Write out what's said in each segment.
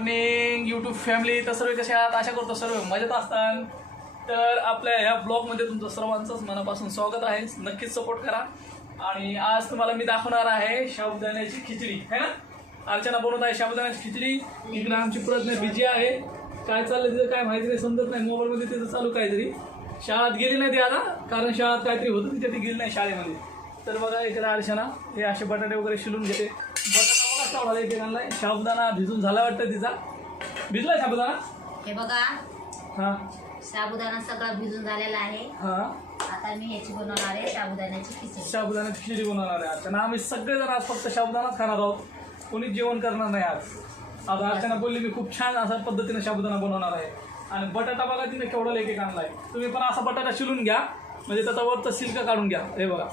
Morning YouTube family तर सर्व कसे आहात? आशा करतो सर्व मजेत असतात तर आपल्या ह्या ब्लॉगमध्ये तुमचं सर्वांचंच मनापासून स्वागत आहे. नक्कीच सपोर्ट करा. आणि आज तुम्हाला मी दाखवणार आहे शाबुदाण्याची खिचडी है ना? अर्चना बनवत आहे शाबुदाण्याची खिचडी. इकडे आमची प्रज्ञा बिजी आहे. काय चाललं तिथं काय माहिती नाही समजत नाही. मोबाईलमध्ये तिथं चालू काहीतरी. शाळेत गेली नाही ती आता कारण शाळेत काहीतरी होतं तिथे ती गेली नाही शाळेमध्ये. तर बघा इकडे अर्चना हे असे बटाटे वगैरे शिलून घेते. बटाटे एकेकांना. शाबुदाना भिजून झाला वाटतं तिचा. भिजला शाबुदाना हे बघा हां. साबुदाणा सगळा भिजून झालेला आहे. हां. आता मी ह्याची बनवणार आहे साबुदाण्याची खिचडी. शाबुदाण्याची खिचडी बनवणार आहे. अर्चना आम्ही सगळेजण आज फक्त शाबुदानाच खाणार आहोत. कोणीच जेवण करणार नाही आज. आता अर्चना बोलली मी खूप छान अशा पद्धतीने शाबुदाना बनवणार आहे. आणि बटाटा बघा तिने केवढा एक एक आणलाय. तुम्ही पण असा बटाटा शिलून घ्या. म्हणजे त्याचा वरचा सिल्क काढून घ्या. हे बघा.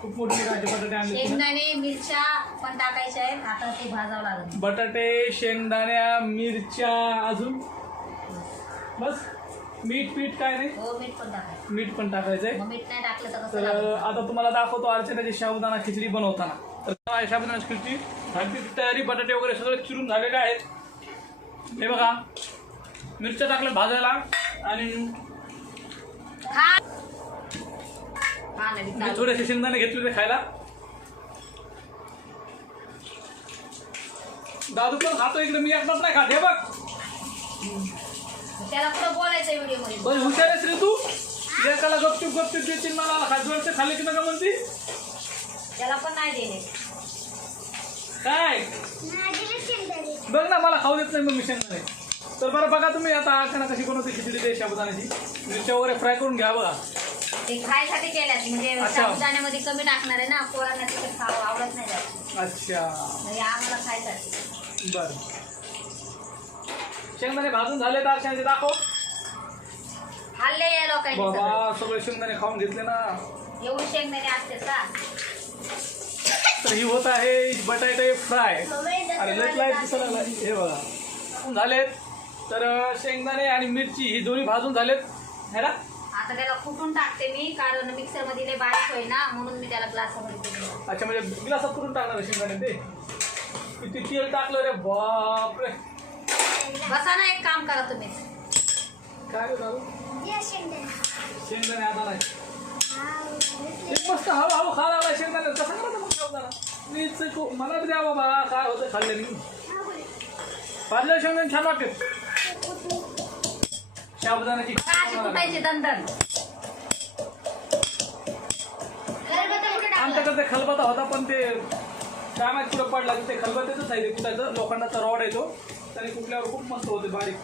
खूप मोठे मोठे बटाटे आणले. शेंगदाणे मिरच्या पण टाकायच्या आहेत. आता ते भाजावं लागेल. बटाटे शेंगदाण्या मिरच्या अजून? बस. मीठ पीठ काय नाही? हो मीठ पण टाकायचं. मीठ पण टाकायचंय. मग मीठ नाही टाकलं तर कसं तर लागेल? आता तुम्हाला दाखवतो अर्चनाची साबुदाणा खिचडी बनवताना. तर काय साबुदाणा खिचडी झाली तयारी बटाटे वगैरे सगळे चिरून झालेले आहेत. हे बघा. मिरच्या टाकल्या भाजायला आणि खा. मी. थोडेसे शेंगदाणे घेतले ते खायला. दादू पण खातो इकडे मी एकटाच नाही खात हे बघ. त्याला पुढं बोलायचं व्हिडिओ बस हुशार आहेस रे तू? एकाला गपचूप गपचूप देतील मला खाजवरचे खाल्ले की नका म्हणती? त्याला पण नाही दिले काय? बघ ना मला खाऊ देत नाही मग मी शेंगदाणे तर बरं बघा तुम्ही आता अर्चना कशी बनवते खिचडी ते साबुदाण्याची मिरच्या वगैरे फ्राय करून घ्या बघा. ते खायसाठी केल्यात. म्हणजे अच्छा. साबुदाण्यामध्ये कमी टाकणार आहे ना पोरांना तिथे आवडत नाही जास्त. अच्छा. म्हणजे आम्हाला खायसाठी. बरं. शेंगदाणे भाजून झाले तर अर्चनाचे दाखव. खाल्ले या लोकांनी सगळे. बाबा सगळे. शेंगदाणे खाऊन घेतले ना. एवढी शेंगदाणे असते का? तर ही होत आहे बटाटे फ्राय. अरे लट लाइट दिसायला लागला. हे बघा. भाजून झालेत. तर शेंगदाणे आणि मिरची ही दोन्ही भाजून झालेत. है ना? आता त्याला कुठून टाकते मी कारण मिक्सरमध्ये लय बारीक होई ना म्हणून मी त्याला ग्लासामध्ये दिलं. अच्छा म्हणजे गिलासात करून टाकणार आहे शेंगदाणे ते? किती तेल टाकलं रे बापरे. बसा ना एक काम करा तुम्ही. काय रे दारू? शेंगदाणे. आता नाही एक मस्त हवा हवा खा लागला शेंगदाणे. कसा करायचा मग शेंगदाणा मीच को- मला बी द्या बाबा काय होतं खाल्ले मी पाहिलं शेंगदाणे छान वाटते शाबुदाण्याची बघा, अशी आमच्याकडे ते खलबत्ता होता पण ते काय माहीत कुठं पडला ते खलबत्त्यातच आहे ते कुठायचं लोखंडाचा रॉड येतो त्याने कुठल्यावर खूप मस्त होते बारीक.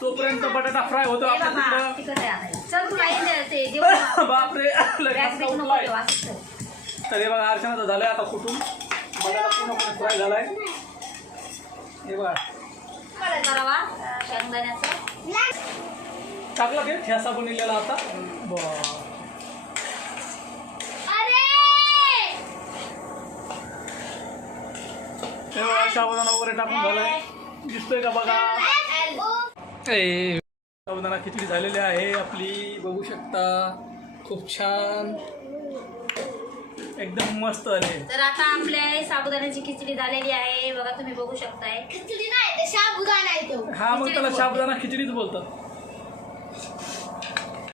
तोपर्यंत बटाटा फ्राय होतो आपल्या तिकडं. बापरे. तर हे बघा अर्चनाचं झालंय आता कुठून बटाटा पूर्णपणे फ्राय झालाय. हे बघा. करावा शेंगदाण्याचं. टाकलं ते ठेसा बनलेला आता. बरं. साबुदाणा वगैरे टाकून झालाय. दिसतोय का बघा? ए, साबुदाणा खिचडी झालेली आहे आपली. बघू शकता. खूप छान. एकदम मस्त झाली तर आता आपल्या साबुदाण्याची खिचडी झालेली आहे. बघा तुम्ही बघू शकताय. खिचडी नाही ते साबुदाणा आहे तो. हा मग त्याला साबुदाणा खिचडीच बोलतात.